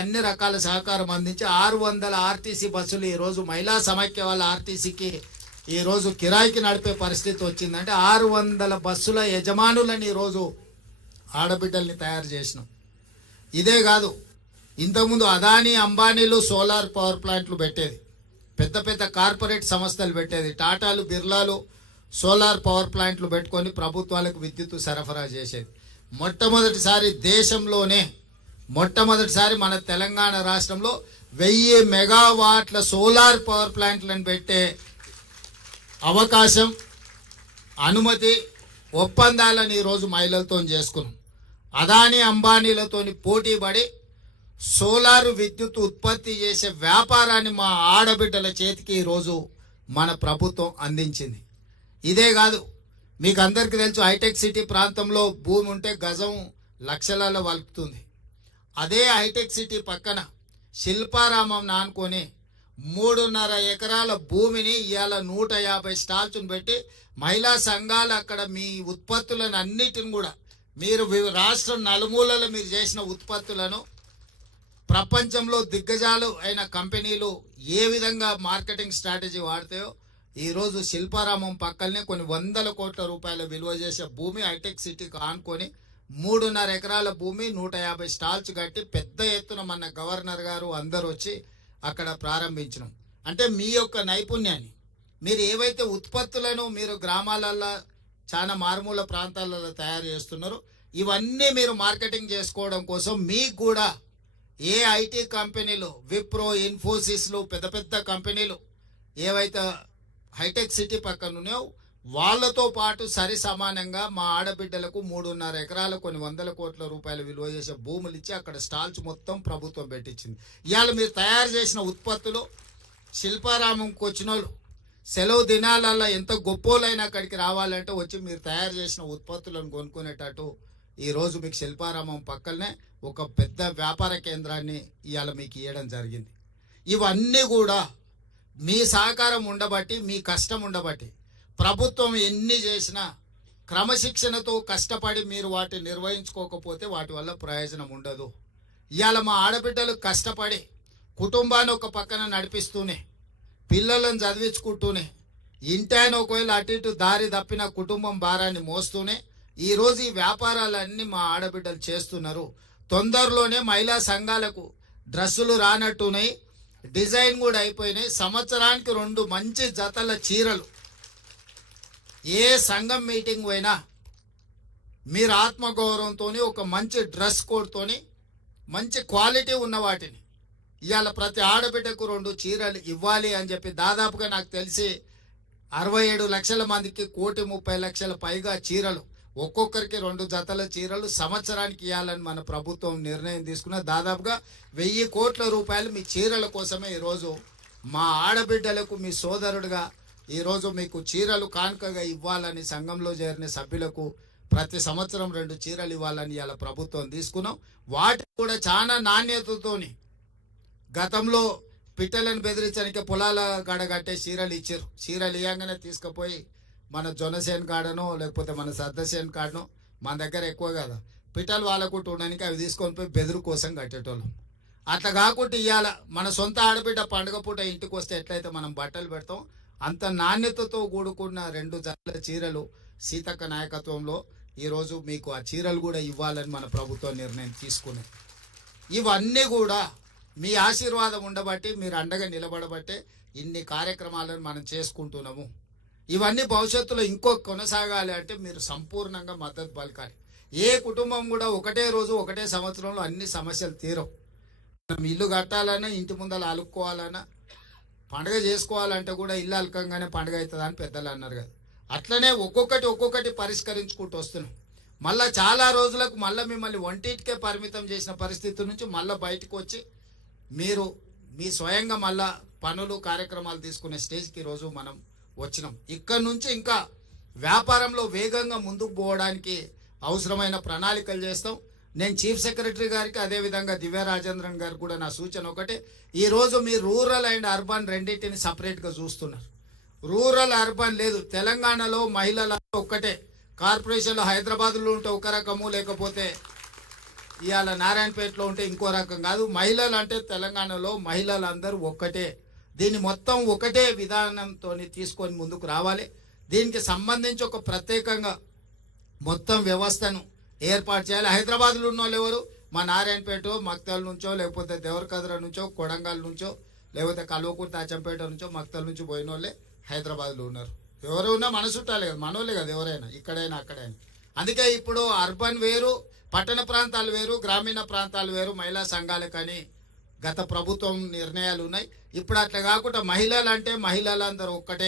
అన్ని రకాల సహకారం అందించి 600 ఆర్టీసీ బస్సులు ఈరోజు మహిళా సమైక్య వాళ్ళ ఆర్టీసీకి ఈరోజు కిరాయికి నడిపే పరిస్థితి వచ్చిందంటే 600 బస్సుల యజమానులని ఈరోజు ఆడబిడ్డల్ని తయారు చేసినాం. ఇదే కాదు, ఇంతకుముందు అదానీ అంబానీలు సోలార్ పవర్ ప్లాంట్లు పెట్టేది, పెద్ద పెద్ద కార్పొరేట్ సంస్థలు పెట్టేది, టాటాలు బిర్లాలు సోలార్ పవర్ ప్లాంట్లు పెట్టుకొని ప్రభుత్వాలకు విద్యుత్ సరఫరా చేసేది. మొట్టమొదటిసారి దేశంలోనే మొట్టమొదటిసారి మన తెలంగాణ రాష్ట్రంలో 1000 మెగావాట్ల సోలార్ పవర్ ప్లాంట్లను పెట్టే అవకాశం, అనుమతి, ఒప్పందాలను ఈరోజు మహిళలతో చేసుకున్నాం. అదానీ అంబానీలతో పోటీ పడి సోలార్ విద్యుత్ ఉత్పత్తి చేసే వ్యాపారాన్ని మా ఆడబిడ్డల చేతికి ఈరోజు మన ప్రభుత్వం అందించింది. ఇదే కాదు, మీకు అందరికీ తెలుసు, హైటెక్ సిటీ ప్రాంతంలో భూమి ఉంటే గజం లక్షలలో వలుపుతుంది. అదే హైటెక్ సిటీ పక్కన శిల్పారామం నానుకొని 3.5 ఎకరాల భూమిని ఇవాళ 150 స్టాల్స్ను పెట్టి మహిళా సంఘాలు అక్కడ మీ ఉత్పత్తులను అన్నిటిని కూడా మీరు రాష్ట్ర నలుమూలలో మీరు చేసిన ఉత్పత్తులను ప్రపంచంలో దిగ్గజాలు అయిన కంపెనీలు ఏ విధంగా మార్కెటింగ్ స్ట్రాటజీ వాడతాయో ఈరోజు శిల్పారామం పక్కనే కొన్ని 100 కోట్ల రూపాయల విలువ చేసే భూమి హైటెక్ సిటీకి ఆనుకొని 3.5 ఎకరాల భూమి 150 స్టాల్స్ కట్టి పెద్ద ఎత్తున మన గవర్నర్ గారు అందరూ వచ్చి అక్కడ ప్రారంభించినాం. అంటే మీ యొక్క నైపుణ్యాన్ని మీరు ఏవైతే ఉత్పత్తులను మీరు గ్రామాలలో చాలా మారుమూల ప్రాంతాలలో తయారు చేస్తున్నారో ఇవన్నీ మీరు మార్కెటింగ్ చేసుకోవడం కోసం మీకు కూడా ఏ ఐటీ కంపెనీలు, విప్రో, ఇన్ఫోసిస్లు, పెద్ద పెద్ద కంపెనీలు ఏవైతే హైటెక్ సిటీ పక్కన ఉన్నాయో వాళ్ళతో పాటు సరి సమానంగా మా ఆడబిడ్డలకు 3.5 ఎకరాలు కొన్ని 100 కోట్ల రూపాయల విలువ చేసే భూములు ఇచ్చి అక్కడ స్టాల్స్ మొత్తం ప్రభుత్వం పెట్టించింది. ఇవాళ మీరు తయారు చేసిన ఉత్పత్తులు శిల్పారామంకి వచ్చిన వాళ్ళు సెలవు దినాలలో ఎంత గొప్పోలైనా అక్కడికి రావాలంటే వచ్చి మీరు తయారు చేసిన ఉత్పత్తులను కొనుక్కునేటట్టు ఈరోజు మీకు శిల్పారామం పక్కనే ఒక పెద్ద వ్యాపార కేంద్రాన్ని ఇవాళ మీకు ఇవ్వడం జరిగింది. ఇవన్నీ కూడా మీ సహకారం ఉండబట్టి, మీ కష్టం ఉండబట్టి, ప్రభుత్వం ఎన్ని చేసినా క్రమశిక్షణతో కష్టపడి మీరు వాటిని నిర్వహించుకోకపోతే వాటి వల్ల ప్రయోజనం ఉండదు. ఇవాళ మా ఆడబిడ్డలు కష్టపడి కుటుంబాన్ని ఒక పక్కన నడిపిస్తూనే, పిల్లలను చదివించుకుంటూనే, ఇంటాయన ఒకవేళ అటు ఇటు దారి తప్పిన కుటుంబం భారాన్ని మోస్తూనే ఈరోజు ఈ వ్యాపారాలన్నీ మా ఆడబిడ్డలు చేస్తున్నారు. తొందరలోనే మహిళా సంఘాలకు డ్రెస్సులు రానట్టున్నాయి, డిజైన్ కూడా అయిపోయినాయి. సంవత్సరానికి 2 మంచి జతల చీరలు ఏ సంఘం మీటింగ్ పోయినా మీరు ఆత్మగౌరవంతో ఒక మంచి డ్రెస్ కోడ్తోని మంచి క్వాలిటీ ఉన్న వాటిని ఇవాళ ప్రతి ఆడబిడ్డకు 2 చీరలు ఇవ్వాలి అని చెప్పి దాదాపుగా నాకు తెలిసి 67 లక్షల మందికి 1,30,00,000 పైగా చీరలు, ఒక్కొక్కరికి 2 జతల చీరలు సంవత్సరానికి ఇవ్వాలని మన ప్రభుత్వం నిర్ణయం తీసుకున్న దాదాపుగా 1000 కోట్ల రూపాయలు మీ చీరల కోసమే ఈరోజు మా ఆడబిడ్డలకు మీ సోదరుడుగా ఈరోజు మీకు చీరలు కానుకగా ఇవ్వాలని సంఘంలో చేరిన సభ్యులకు ప్రతి సంవత్సరం 2 చీరలు ఇవ్వాలని ఇవాళ ప్రభుత్వం తీసుకున్నాం. వాటి కూడా చాలా నాణ్యతతోని గతంలో పిట్టలను బెదిరించడానికి పొలాల కాడ కట్టే చీరలు ఇచ్చారు. చీరలు ఇవ్వగానే తీసుకుపోయి మన జొన్నసేన్ కాడనో లేకపోతే మన సద్దసేన్ కాడనో మన దగ్గర ఎక్కువ కదా పిట్టలు వాళ్ళకు ఉండడానికి అవి తీసుకొని పోయి బెదురు కోసం కట్టేటోళ్ళం. అట్లా కాకుండా ఇవాళ మన సొంత ఆడబిడ్డ పండుగ పూట ఇంటికి వస్తే ఎట్లయితే మనం బట్టలు పెడతాం అంత నాణ్యతతో కూడుకున్న 2 జతల చీరలు సీతక్క నాయకత్వంలో ఈరోజు మీకు ఆ చీరలు కూడా ఇవ్వాలని మన ప్రభుత్వం నిర్ణయం తీసుకున్నది. ఇవన్నీ కూడా మీ ఆశీర్వాదం ఉండబట్టి, మీరు అండగా నిలబడబట్టే ఇన్ని కార్యక్రమాలను మనం చేసుకుంటున్నాము. ఇవన్నీ భవిష్యత్తులో ఇంకో కొనసాగాలి అంటే మీరు సంపూర్ణంగా మద్దతు పలకాలి. ఏ కుటుంబం కూడా ఒకటే రోజు ఒకటే సంవత్సరంలో అన్ని సమస్యలు తీరవు. మనం ఇల్లు కట్టాలన్నా, ఇంటి ముందర అలుక్కోవాలన్నా, పండుగ చేసుకోవాలంటే కూడా ఇల్లు అలకంగానే పండుగ అవుతుంది అని పెద్దలు అన్నారు కదా. అట్లనే ఒక్కొక్కటి పరిష్కరించుకుంటూ వస్తున్నాం. మళ్ళీ చాలా రోజులకు మళ్ళీ మిమ్మల్ని ఒంటికే పరిమితం చేసిన పరిస్థితి నుంచి మళ్ళీ బయటకు వచ్చి మీరు మీ స్వయంగా మళ్ళా పనులు కార్యక్రమాలు తీసుకునే స్టేజ్కి ఈరోజు మనం వచ్చినాం. ఇక్కడ నుంచి ఇంకా వ్యాపారంలో వేగంగా ముందుకు పోవడానికి అవసరమైన ప్రణాళికలు చేస్తాం. నేను చీఫ్ సెక్రటరీ గారికి అదేవిధంగా దివ్య రాజేంద్రన్ గారికి కూడా నా సూచన ఒకటే, ఈరోజు మీరు రూరల్ అండ్ అర్బన్ రెండింటిని సపరేట్గా చూస్తున్నారు. రూరల్ అర్బన్ లేదు. తెలంగాణలో మహిళల ఒక్కటే, కార్పొరేషన్లో హైదరాబాద్లో ఉంటే ఒక రకము, లేకపోతే ఇవాళ నారాయణపేటలో ఉంటే ఇంకో రకం కాదు. మహిళలు అంటే తెలంగాణలో మహిళలందరూ ఒక్కటే. దీన్ని మొత్తం ఒకటే విధానంతో తీసుకొని ముందుకు రావాలి. దీనికి సంబంధించి ఒక ప్రత్యేకంగా మొత్తం వ్యవస్థను ఏర్పాటు చేయాలి. హైదరాబాద్లో ఉన్న వాళ్ళు ఎవరు? మా నారాయణపేట మక్తల్ నుంచో, లేకపోతే దేవరకద్ర నుంచో, కొడంగల్ నుంచో, లేకపోతే కల్వకుర్తి అచ్చంపేట నుంచో, మక్తల్ నుంచి పోయిన వాళ్ళే హైదరాబాద్లో ఉన్నారు. ఎవరు ఉన్నా మన చుట్టాలే కదా, మనోళ్ళే కదా ఎవరైనా, ఇక్కడైనా అక్కడైనా. అందుకే ఇప్పుడు అర్బన్ వేరు, పట్టణ ప్రాంతాలు వేరు, గ్రామీణ ప్రాంతాలు వేరు, మహిళా సంఘాలు కానీ గత ప్రభుత్వం నిర్ణయాలు ఉన్నాయి. ఇప్పుడు అట్లా కాకుండా మహిళలు అంటే మహిళలందరూ ఒక్కటే.